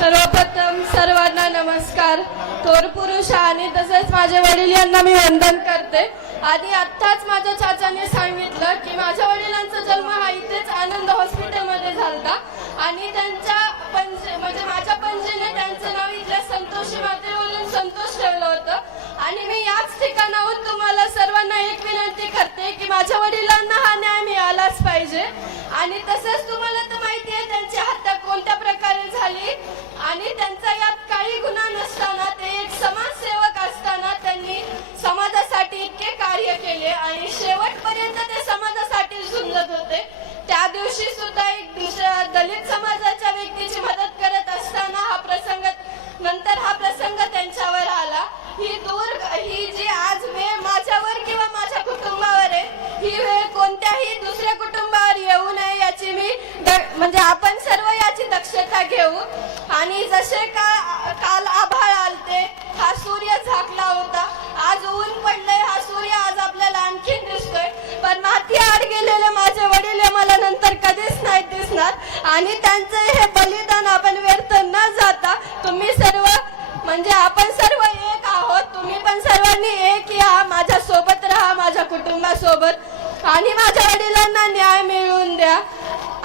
सर्वप्रथम सर्वांना नमस्कार. थोर पुरुष आणि तसेच माझे वडील यांना मी वंदन करते. आणि आत्ताच माझ्या चाचाने सांगितलं की माझ्या वडिलांचा जन्म हा इथेच आनंद हॉस्पिटलमध्ये झाला आणि त्यांच्या म्हणजे माझ्या पणजीने त्यांचं नाव इथल्या संतोषी मातेवरून संतोष ठेवलं होतं. आणि मी याच ठिकाणाहून तुम्हाला सर्वांना एक विनंती करते की माझ्या वडिलांना हा न्याय मिळालाच पाहिजे. आणि तसंच तुम्हाला तर माहिती आहे त्यांची हत्या कोणत्या प्रकारे झाली आणि त्यांचा यात काही गुन्हा नसताना ते एक समाजसेवक असताना त्यांनी समाजासाठी इतके कार्य केले आणि शेवटपर्यंत ते समाजासाठी झुंजत होते. त्या दिवशी सुद्धा एक दुसऱ्या दलित समाजाच्या व्यक्तीची मदत करत असताना नंतर हा प्रसंग त्यांच्यावर आला. ही जी आज वेळ माझ्यावर किंवा माझ्या कुटुंबावर आहे ही वेळ कोणत्याही दुसऱ्या कुटुंबावर येऊ नये याची मी म्हणजे आपण सर्व याची दक्षता घेऊ. आणि जसे काल आभाळ आलते, हा सूर्य झाकला होता, आज ऊन पडलंय, हा सूर्य आज आपल्याला आणखीन दिसतोय, पण माती आड गेलेले माझे वडील मला नंतर कधीच नाही दिसणार. आणि त्यांचे हे बलिदान आपण व्यर्थ न जाता तुम्ही सर्व म्हणजे आपण सर्व एक आहोत, तुम्ही पण सर्वांनी एक या, माझ्या सोबत राहा, माझ्या कुटुंबासोबत आणि माझ्या वडिलांना न्याय मिळवून द्या.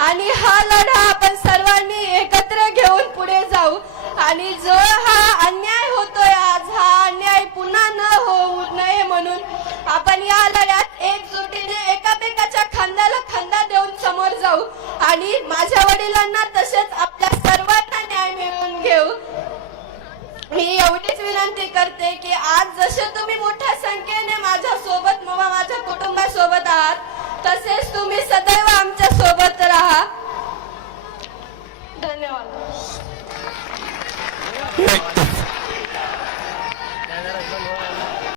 आणि हा लढा आपण सर्वांनी एकत्र घेऊन पुढे जाऊ. आणि जो हा अन्याय होतोय आज, हा अन्याय पुन्हा न होऊ नये म्हणून आपण या लढ्यात एकजुटीने एकामेकाच्या खांद्याला खांदा देऊन समोर जाऊ आणि माझ्या वडिलांना तसेच आपल्या सर्वांना न्याय मिळवून घेऊ. मी एवढीच विनंती करते की आज जसे तुम्ही मोठ्या संख्येने माझ्या सोबत माझ्या कुटुंबासोबत आहात तसेच तुम्ही सदैव आमच्या सोबत राहा. धन्यवाद.